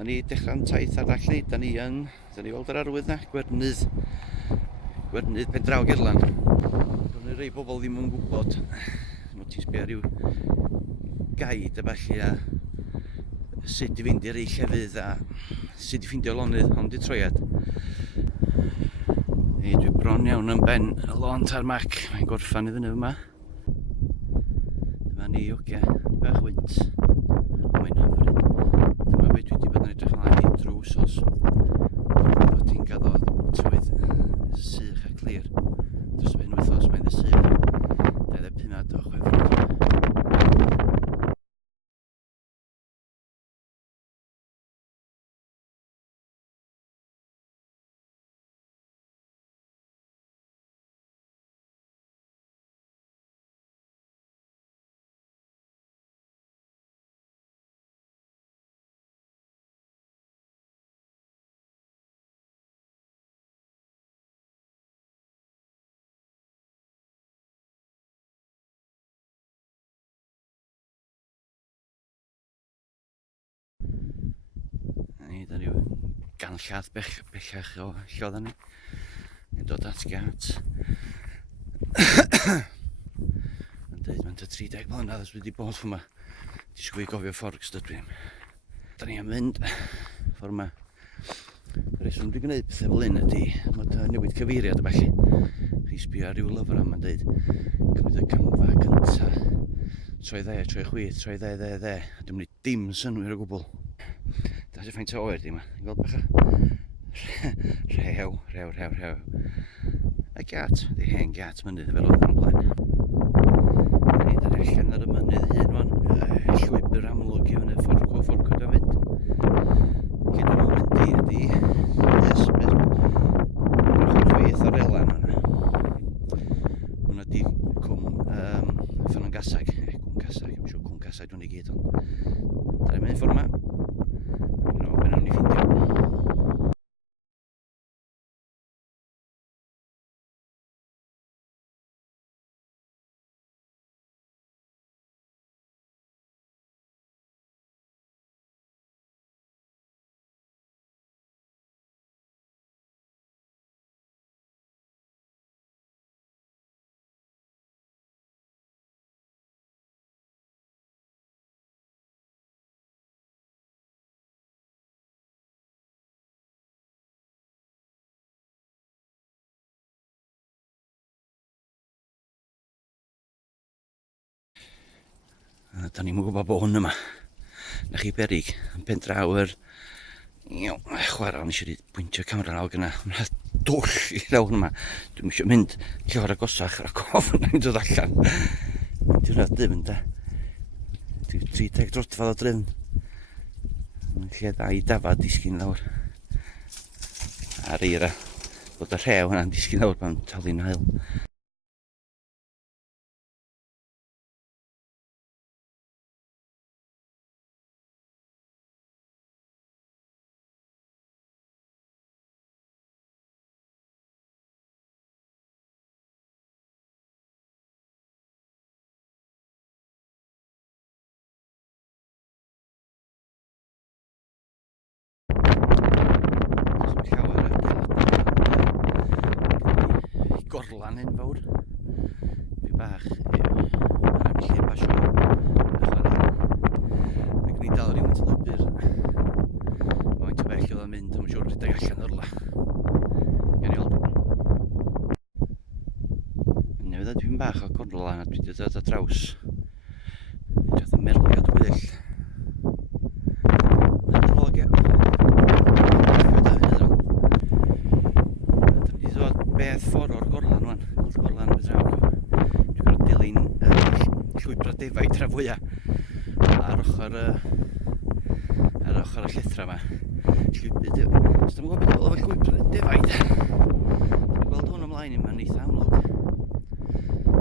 A ni dechrau'n taith arall ni, da ni weld yr arwydd na, Gwernydd pen draw Gerlan. Do'n rei bobl ddim yn gwybod, ti'n sbio ryw gaid a falle a sut i fynd i'r ei llefydd a sut i ffindio lonydd ond i troiad. Dwi bron iawn yn ben y lôn tarmac, mae'n gorffan i fyny yma. Dyma ni, ogia, bach wynt. Mae'n hyfryd. Dyma beth dwi wedi bod yn edrych ymlaen i drwy wsos. Bod ti'n gaddo tywydd sych a clir. Dros ben wythnos mae'n y sych. 25 o Chwefror. Da ni ganlladd bellach o lle oedden ni. Ni'n dod at Gart. Mae'n dweud mae'n 30 mlynedd ys wedi bod ffordd yma. Disgwyl i gofio fforks dydw i. Da ni am mynd ffordd yma. Y reswm dwi'n gwneud pethau fel hyn ydy mod newid cyfeiriad a falle. Chi sbio ar ryw lyfr am yn dweud cymryd y camfa cynta. Troi dde, troi chwith, troi dde. Dwi'n mynd dim synwyr o gwbl. Da sy'n ffaint o oer di yma, yn gweld bach o rhew. Y gat, di hen gat mynydd fel oedd yn o blaen. Ni da ni allan ar y mynydd hyn wan, llwybr amlwg i fyny ffordd gwyd o fynd. Lle dwi'n mynd i ydi, chwith o'r elan hwnna. Hwna di cwm Ffynnon Gasag, cwm Casag, I'm siŵr cwm Casag dwi'n ei gyd ond. Da ni'n mynd ffordd yma. Benawn ni ffindio. Da ni'n gwybod bod hwn yma. Na chi berig, yn pen draw yr chwarae, nes i wedi pwyntio camera lawr gyna. Mae'n dwll i rawn yma. Dwi'n eisiau mynd llawr agosach ar y cof yna i'n dod allan. Dwi'n rhaid drifn da. Dwi'n 30 drodfad o drifn. Lle dda i dafad disgyn lawr. Ar eira. Bod y rhew hwnna'n disgyn lawr pan tali'n hael. Gorlan enfawr. Fi bach, mae'n lle basio. Mae gen i dal rhywun yn lwybr. Mae'n bell oedd yn mynd, mae'n siŵr rhedeg allan o'r la. Gan i weld. Newydd dwi'n bach o Gorlan a dwi wedi dod ar draws. Edrych yn merliad gwyll. Mae'n drog, beth ffordd o'r Gorlan wan, wrth Gorlan y draw. Dwi'n gwrdd dilyn llwybra defaid rhan fwyaf ar ochr y llethra yma. Llwybr defaid. Os dwi'n gwybod beth oedd efo llwybra defaid. Dwi'n gweld hwn ymlaen yma'n eitha amlwg.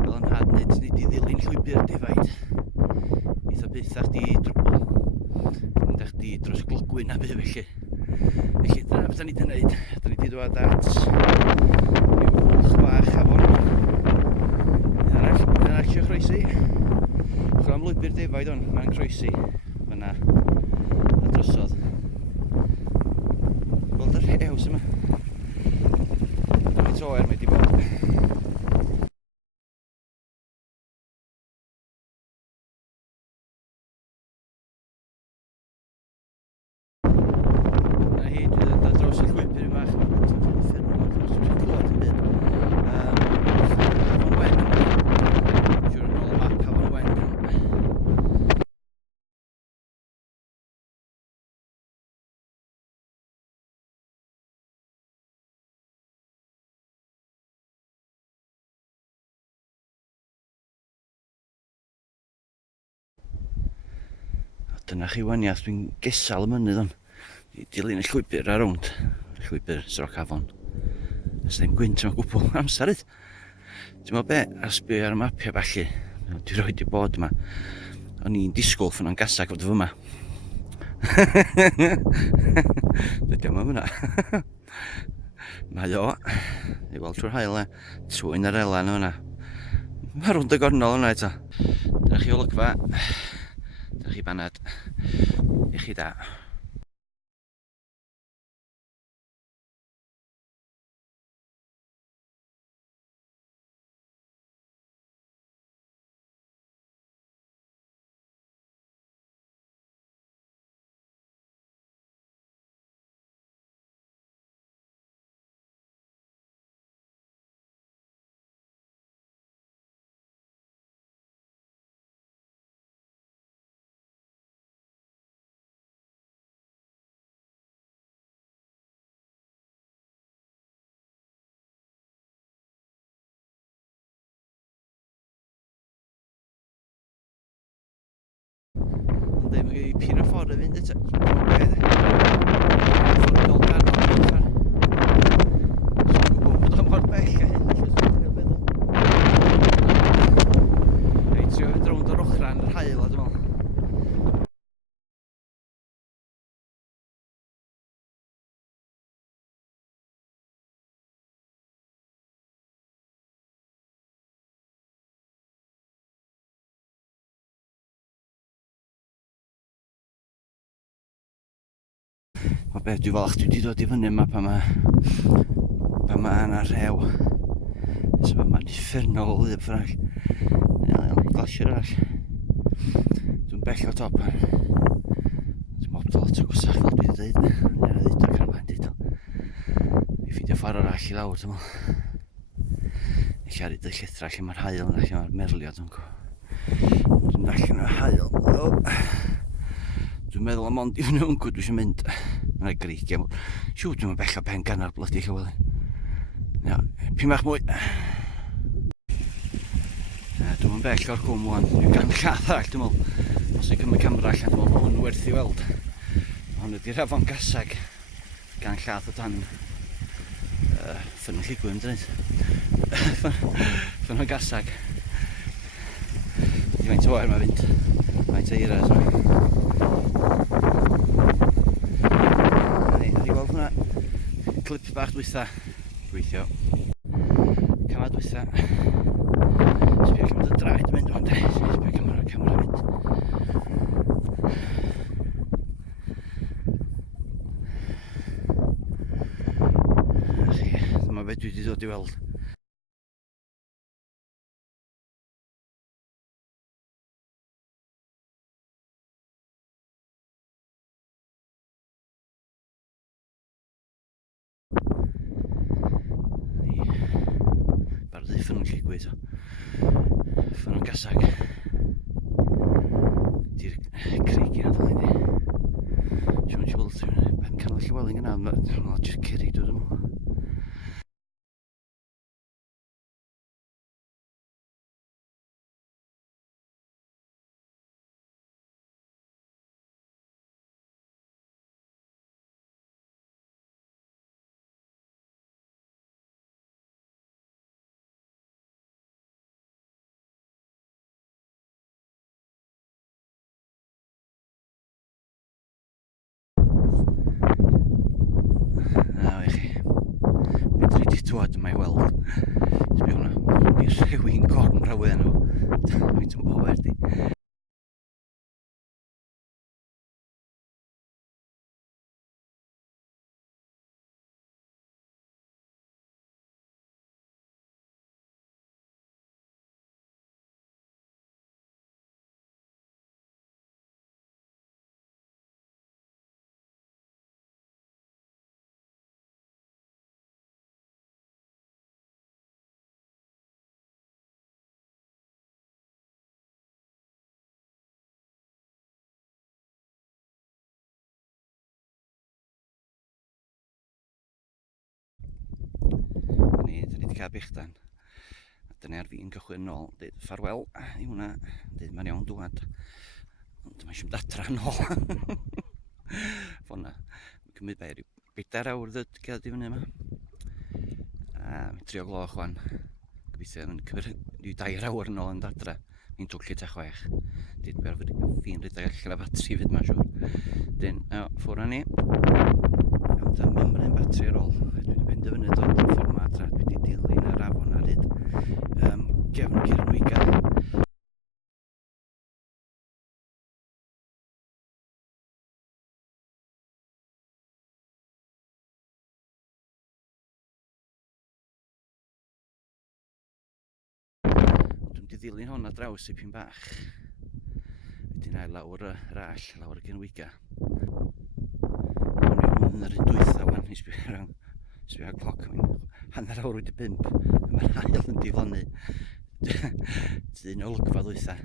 Fel yn had nid i ddilyn llwybr defaid. Eitha byth a'ch di drwbl. Mynd a'ch di dros glogwyn a bydd felly. Felly dyna beth da ni wedi gwneud. Da ni wedi dod at ryw bwlch bach afon. Un arall i'w chroesi. Chwarae am lwybr defaid hwn, mae'n croesi. Fyna y drosodd. Dyna chi waniaeth dwi'n gesal y mynydd on. I dilyn y llwybr ar rownd. Llwybr Sroc Afon. Ys ddim gwynt yma gwbl amser yd. Ti'n meddwl be, a sbio ar y mapio falle. Dwi roed i bod yma. O'n i'n disgwyl ffyna'n gasag fod fyma. Dydy o'm yma. Mae o. I weld trwy'r hael e. Trwy'n yr elan yma. Mae rwnd y gornol yna eto. Dyna chi olygfa. Dyna chi banad. I chi da. Mae gen i pin o ffordd y fynd eto. Ffordd ôl ganol. Dwi'n gwybod bod o mor bell a hyn. Reit, trio fynd rownd o'r ochran yr hael a dwi'n meddwl. O be, dwi'n falch dwi wedi dod i fyny yma pan ma yna rhew. So pan ma'n uffernol o lyb ffrag. Iawn, glasio arall. Dwi'n bell o top. Dwi'n mobl lot o gwsach fel dwi wedi dweud. Dwi'n dweud o'r canolfan dweud. I ffidio ffordd arall i lawr, dwi'n meddwl. Eich ar dy llethra lle mae'r hael yna, lle mae'r merlio, dwi'n gwybod. Dwi'n allan o'r hael. Dwi'n meddwl am ond i fyny ymgwyd dwi eisiau mynd. Mae'n greigiau. Siw, dwi'n bell o pen gannar blydi Llywelyn. Ia, pyn bach mwy. Dwi'n bell o'r cwm wan. Dwi'n gan lladd arall, dwi'n meddwl. Os i'n cymryd camera allan, dwi'n meddwl bod hwn werth i weld. Hwn ydy'r afon gasag. Gan lladd o dan ffynn Lligwyn, dyn ni. Ffynn o gasag. Di faint o oer mae fynd. Faint o eira yma. Ar i weld hwnna. Clip bach dwytha. Gweithio. Cama dwytha. Sbio cam y draed yn mynd o'n de. Sbio camera mynd. Dyma beth dwi wedi dod i weld. Bardd ffyn o'n Lligwyd o. Ffyn o'n gasag. Di'r creigiau na ddol i. Siwn ti weld pen canol Llywelyn yna. Mae'n jyst cerig dwi'n meddwl. Twad yma i weld. Sbio hwnna. Di rhywun corn rhawen o. Faint o'n bower di. Da ni wedi cael bechdan. A dyna ar fi'n cychwyn nôl. Deud ffarwel i hwnna. Deud mae'n iawn dŵad. Dyma eisiau mynd adra yn ôl. Fona, mi'n cymryd bai rhyw 4 awr gad i fyny yma. A mi'n 3 o gloch wan. Gobeithio yn cymryd rhyw 2 awr yn ôl yn adra. Mi'n twllio ta 6. Dyd ber fod fi'n rhedeg allan o batri fyd ma siwr. Dyn, ffwr ni. Ond am ymryd batri ar ôl. Dwi wedi penderfynu dod yn ffordd ma adra. Dwi wedi dilyn yr afon ar hyd. Gefn Cirnwyga. Dwi'n wedi dilyn hwn ar draws ipyn bach. Wedyn ai lawr yr all, lawr y Cirnwyga. Yn yr un dwytha wan, i sbio ar cloc, hanner awr wedi 5. Mae'r hael yn diflannu. Dyn o lygfa ddwytha.